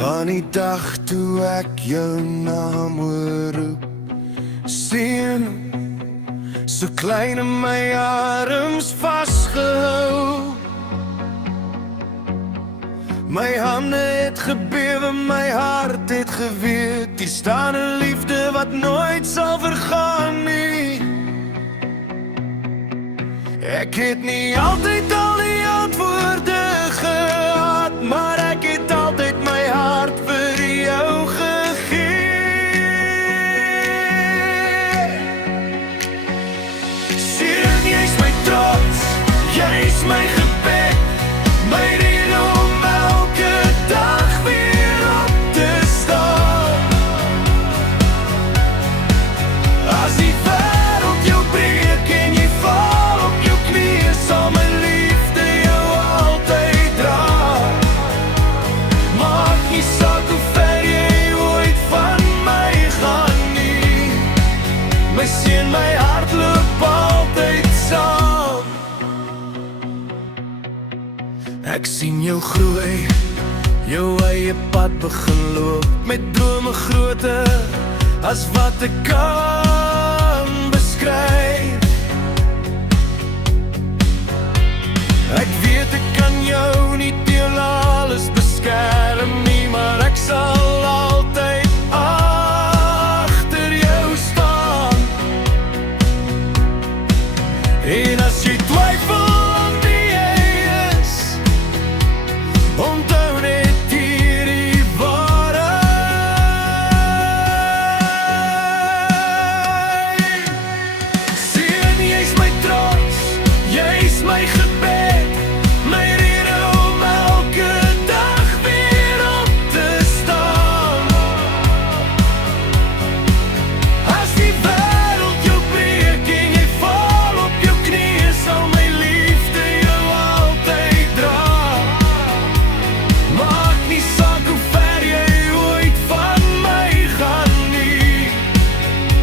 Van die dag toe ek jou naam hoor roep, sien so klein in my arms vasgehou. My hande het gebewe, my hart het geweet, hier staan 'n liefde wat nooit sal vergaan nie. Ek het nie altyd al die antwoorde gehad, maar ek het altyd my hart vir jou gegee. Sien, jy's my trots, jy's my gebed, my rede om elke dag weer op te staan. As die wêreld jou breek en jy val op jou knieë, sal my liefde jou altyd dra. Maak nie saak hoe ver jy ooit van my gaan nie, my seun, my hart loop altyd saam. Ek sien jou groei, jou eie pad begin loop, met drome groter as wat ek kan beskryf. Ek weet ek kan jou nie deel alles beskerm nie, maar ek sal altyd agter jou staan. En as jy twyfel aan wie jy is, onthou net hierdie waarheid. Sien, jy's my trots, jy's my gebed, my rede om elke dag weer op te staan. As die wêreld jou breek en jy val op jou knieë, sal my liefde jou altyd dra. Maak nie saak hoe ver jy ooit van my gaan nie,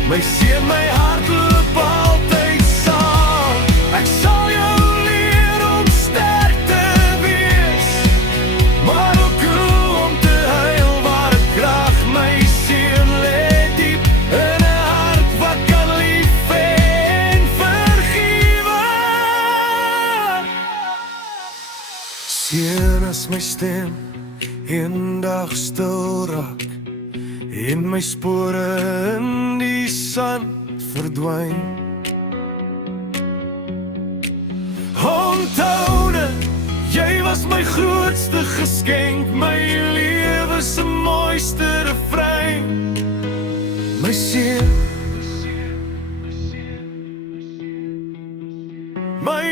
my seun, my hart loop altyd saam. Ek sal jou leer om sterk te wees, maar ook hoe om te huil waar ek krag, my seun, lê diep in 'n hart wat kan lief hê en vergewe. Seun, as my stem eendag stil raak en my spore in die sand verdwyn, onthou net, jy was my grootste geskenk, my lewe se mooiste refrein, my seun, my